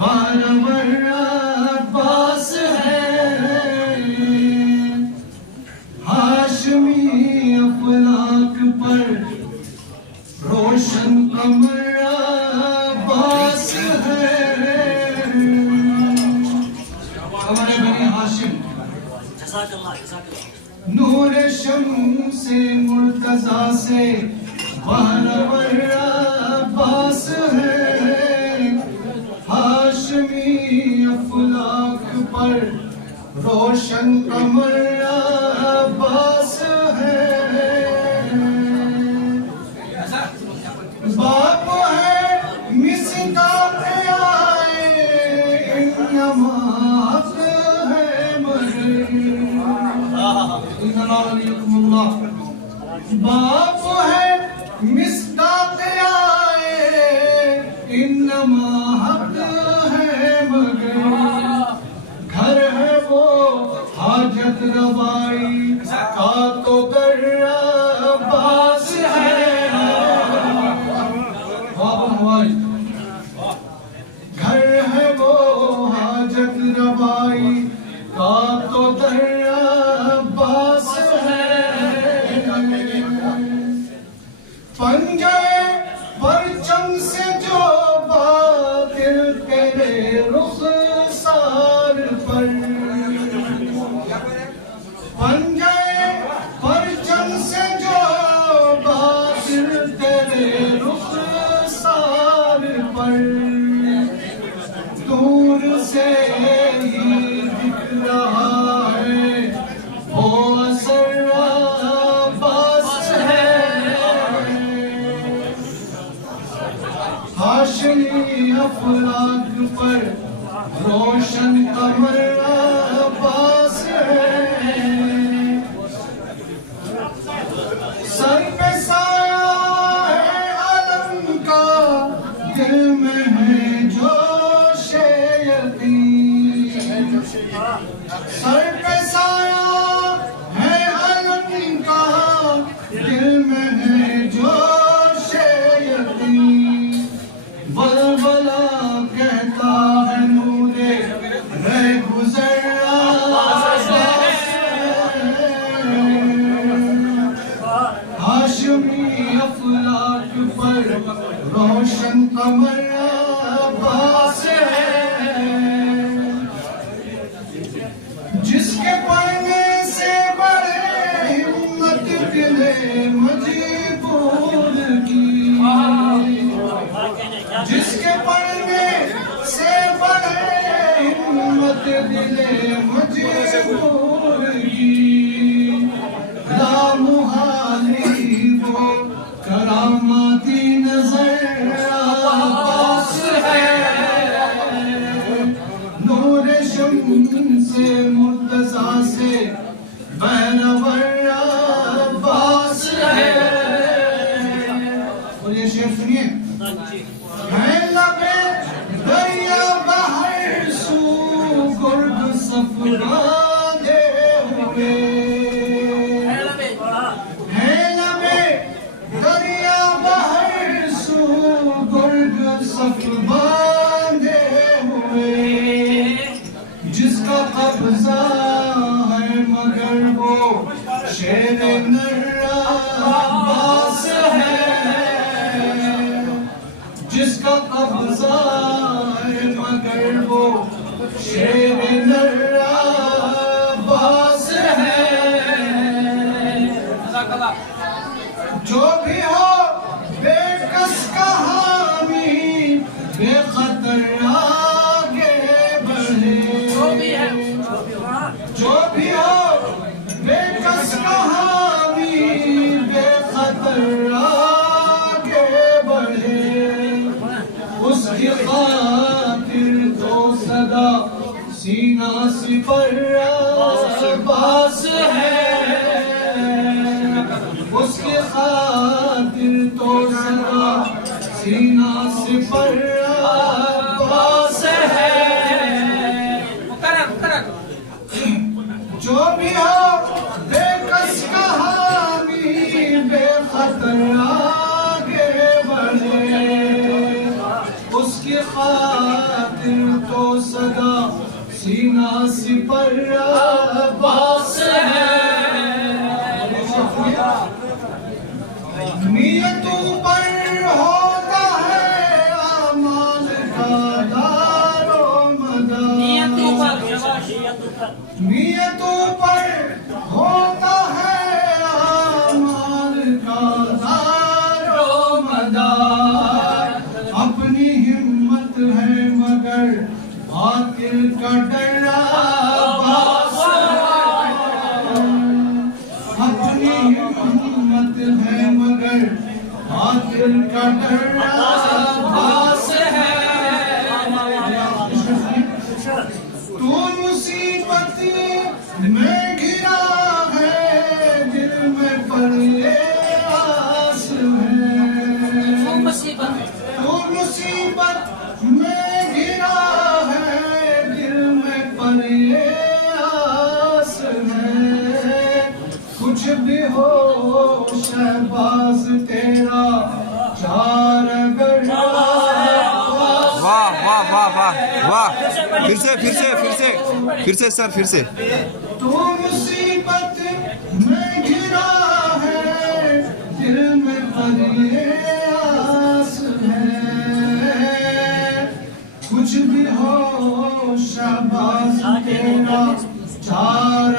बारवर अब्बास है, हाशमी अफलाक पर रोशन कमर अब्बास है। हमारे बनी हाशिम नूर शम्से मुर्तजा से बारवर अब्बास है, हाशमी अफलाक पर रोशन कमर अब्बास है। बाप है मिसदाक़ आए इन्नमा हक़ है मगर, बाप है मिसदाक़ आए इन्नमा हक़ है मगर, घर है वो हाजत रवाई का तो कर अब्बास है। घर है वो हाजत रवाई का तो दर अब्बास है। पंजे परचम से जो बातिल तेरे रुखसार पर, पंजे परचम से जो बातिल तेरे रुखसार पर, दूर से ही दिख रहा है वो असर अब्बास है। हाशमी अफलाक पर रोशन कमर अब्बास है। सर पे साया है आलम का, दिल में है जोश यकीन। सर पे साया है आलम का, दिल में है जोश यकीन। बलबला कहता है नूरे रह गुजर हाशमी अफलाक पर रोशन कमर अब्बास है। जिसके पढ़ने से बड़े हिम्मत दिले मजबूर की, जिसके पढ़ने से बड़े हिम्मत दिले मजबूर की, लामुहाली वो करामाती नजर अब्बास है। नूर शम्से मुर्तजा से बारवर अब्बास है। और ये शेर सुनिए, है लबे दरिया बहर सू गुर्द सफरादे हुए, है लबे दरिया बहर सू गुर्द सफरादे हुए। जिसका कब्जा है मगर वो शेर नर्रा अब्बास है। जिसका कब्जा है मगर वो शेर नर्रा अब्बास है। जो भी हो बेकस कहानी बेखतर आगे बढ़े, जो भी हो बेकस कहानी बेखतर आगे बढ़े। उसकी खातिर तो सदा सीना सिपर अब्बास है। उसकी खातिर तो सदा सीना सिपर अब्बास है। जो भी हो बेकस कहानी बेखतर आगे बढ़े। उसकी खातिर तो सदा सीना सिपर अब्बास है। नियतों पर होता है आमाल का दारो मदार। नियतों पर होता है आमाल का दारो मदार। अपनी हिम्मत है मगर बातिल का डरा बास है। अपनी हिम्मत है मगर बातिल का डरा बास है। तू मुसीबत में घिरा है दिल में पर ये आस है। तू मुसीबत में घिरा है दिल में पर ये आस है। कुछ भी हो शहबाज तेरा चार अगर वाह वाह वाह वाह वाह, फिर से सर, फिर से। तू मुसीबत में घिरा है दिल में पर ये आस है। कुछ भी हो शहबाज तेरा चार